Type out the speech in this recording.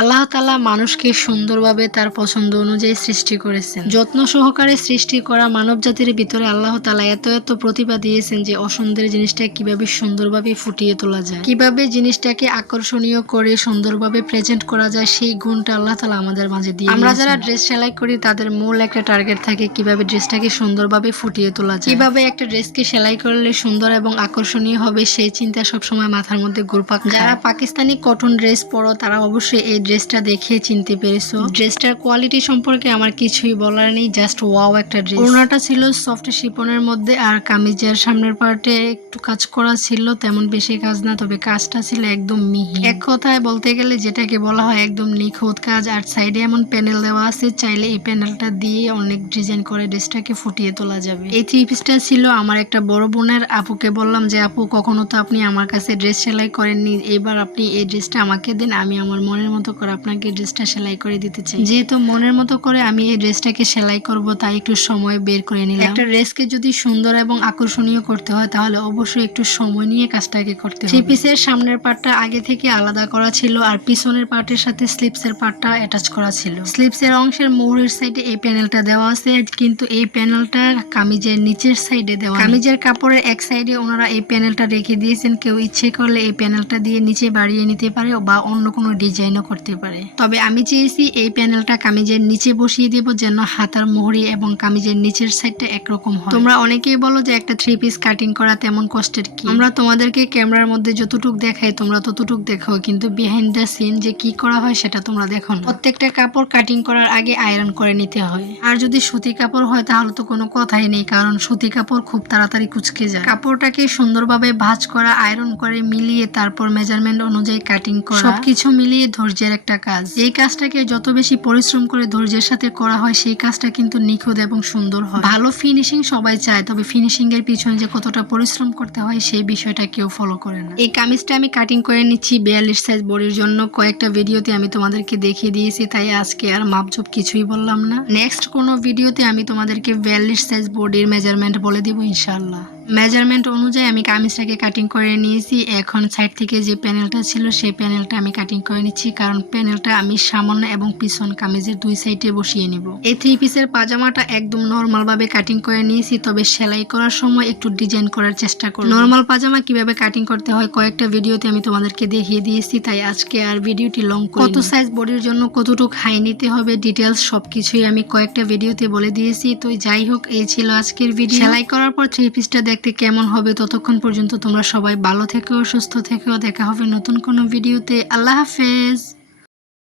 আল্লাহ তালা মানুষকে সুন্দরভাবে তার পছন্দ অনুযায়ী সৃষ্টি করেছেন। যত্ন সহকারে সৃষ্টি করা মানব জাতির ভিতরে আল্লাহ তালা এত এত প্রতিভা দিয়েছেন যে অসুন্দর জিনিসটা কীভাবে সুন্দরভাবে ফুটিয়ে তোলা যায়। কীভাবে জিনিসটাকে আকর্ষণীয় করে সুন্দরভাবে প্রেজেন্ট করা যায় সেই গুণটা আল্লাহ তালা আমাদের মাঝে দিয়ে আমরা যারা ড্রেস সেলাই করি তাদের মূল একটা টার্গেট থাকে কীভাবে ড্রেসটাকে সুন্দরভাবে ফুটিয়ে তোলা যায়। কীভাবে একটা ড্রেসকে সেলাই করলে সুন্দর এবং আকর্ষণীয় হবে সেই চিন্তা সবসময় মাথার মধ্যে ঘুরপাক। যারা পাকিস্তানি কটন ড্রেস পরো তারা অবশ্যই এই ড্রেসটা দেখে চিনতে পেরেছ? ড্রেসটার কোয়ালিটি সম্পর্কে আমার কিছুই বলার নেই জাস্ট ওয়াও একটা ড্রেস ওড়নাটা ছিল সফট শিপনের মধ্যে আর কামিজের সামনের পার্টে একটু কাজ করা ছিল তেমন বেশি কাজ না তবে কাজটা ছিল একদম মিহি। এক কথায় বলতে গেলে যেটাকে বলা হয় একদম নিখুঁত কাজ আর সাইডে এমন প্যানেল দেওয়া আছে চাইলে এই প্যানেলটা দিয়ে অনেক ডিজাইন করে ড্রেসটাকে ফুটিয়ে তোলা যাবে। এই থ্রি পিসটা ছিল আমার একটা বড় বোনের আপুকে বললাম যে আপু কখনো তো আপনি আমার কাছে ড্রেস সেলাই করেননি এবার আপনি এই ড্রেসটা আমাকে দিন আমি আমার মনের মতো করে আপনাকে ড্রেসটা সেলাই করে দিতে চাই। যেহেতু মনের মতো করে আমি এই ড্রেসটাকে সেলাই করব, তাই একটু সময় বের করে নিলাম। একটা ড্রেসকে যদি সুন্দর এবং আকর্ষণীয় করতে হয়, তাহলে অবশ্যই একটু সময় নিয়ে কাজটাকে করতে হবে। পিসের সামনের পার্টটা আগে থেকে আলাদা করা ছিল, আর পিছনের পার্টের সাথে স্লিপসের পার্টটা অ্যাটাচ করা ছিল। স্লিপসের অংশের মোড়ের সাইডে এই প্যানেলটা দেওয়া আছে, কিন্তু এই প্যানেলটা কামিজের নিচের সাইডে দেওয়া কামিজের কাপড়ের এক সাইডে ওনারা এই প্যানেলটা রেখে দিয়েছেন। কেউ ইচ্ছে করলে এই প্যানেলটা দিয়ে নিচে বাড়িয়ে নিতে পারে বা অন্য কোনো ডিজাইনও করতে পারে। তবে আমি চেয়েছি এই প্যানেলটা কামিজের নিচে বসিয়ে দেব যেন হাতার মোহরি এবং কামিজের নিচের সাইডটা একরকম হয়। তোমরা অনেকেই বলো যে একটা থ্রি পিস কাটিং করা তেমন কষ্টের কি? আমরা তোমাদেরকে ক্যামেরার মধ্যে যতটুক দেখাই, তোমরা ততটুক দেখো কিন্তু বিহাইন্ড দ্য সিন যে কি করা হয় সেটা তোমরা দেখো প্রত্যেকটা কাপড় কাটিং করার আগে আয়রন করে নিতে হয়। আর যদি সুতি কাপড় হয় তাহলে তো কোনো কথাই নেই, কারণ সুতি কাপড় খুব তাড়াতাড়ি কুচকে যায়। কাপড়টাকে সুন্দরভাবে ভাঁজ করা আয়রন করে মিলিয়ে তারপর মেজারমেন্ট অনুযায়ী কাটিং করা, সবকিছু মিলিয়ে ধৈর্যের একটা কাজ। এই কাজটাকে যত বেশি পরিশ্রম করে ধৈর্যের সাথে করা হয়, সেই কাজটা কিন্তু নিখুঁত এবং সুন্দর হয়। ভালো ফিনিশিং সবাই চায়, তবে ফিনিশিং এর পিছনে যে কতটা পরিশ্রম করতে হয়, সেই বিষয়টা কেউ ফলো করে না। এই কামিজটা আমি কাটিং করে নিচ্ছি বিয়াল্লিশ সাইজ বডির জন্য। কয়েকটা ভিডিওতে আমি তোমাদেরকে দেখিয়ে দিয়েছি, তাই আজকে আর মাপজোপ কিছুই বললাম না। নেক্সট কোনো ভিডিওতে আমি তোমাদেরকে বিয়াল্লিশ সাইজ বডির মেজারমেন্ট বলে দিব ইনশাল্লাহ মেজারমেন্ট অনুযায়ী আমি কামিজটাকে কাটিং করে নিয়েছি। এখন সাইড থেকে যে প্যানেলটা ছিল সেই প্যানেলটা আমি কাটিং করে নিচ্ছি। কারণ প্যানেলটা আমি সামান্য এবং পিছন কামিজের দুই সাইডে বসিয়ে নিব। এই থ্রি পিসের পাজামাটা একদম নর্মাল ভাবে কাটিং করে নিয়েছি। তবে সেলাই করার সময় একটু ডিজাইন করার চেষ্টা করব। নর্মাল পাজামা কীভাবে কাটিং করতে হয় কয়েকটা ভিডিওতে আমি তোমাদেরকে দেখিয়ে দিয়েছি। তাই আজকে আর ভিডিওটি লং কত সাইজ বডির জন্য কতটুকু হাই নিতে হবে ডিটেলস সবকিছুই আমি কয়েকটা ভিডিওতে বলে দিয়েছি। তো যাই হোক এই ছিল আজকের ভিডিও সেলাই করার পর থ্রি পিসটা দেখতে কেমন হবে ততক্ষণ পর্যন্ত তোমরা সবাই ভালো থেকেও সুস্থ থেকেও দেখা হবে নতুন কোনো ভিডিওতে। আল্লাহ হাফেজ।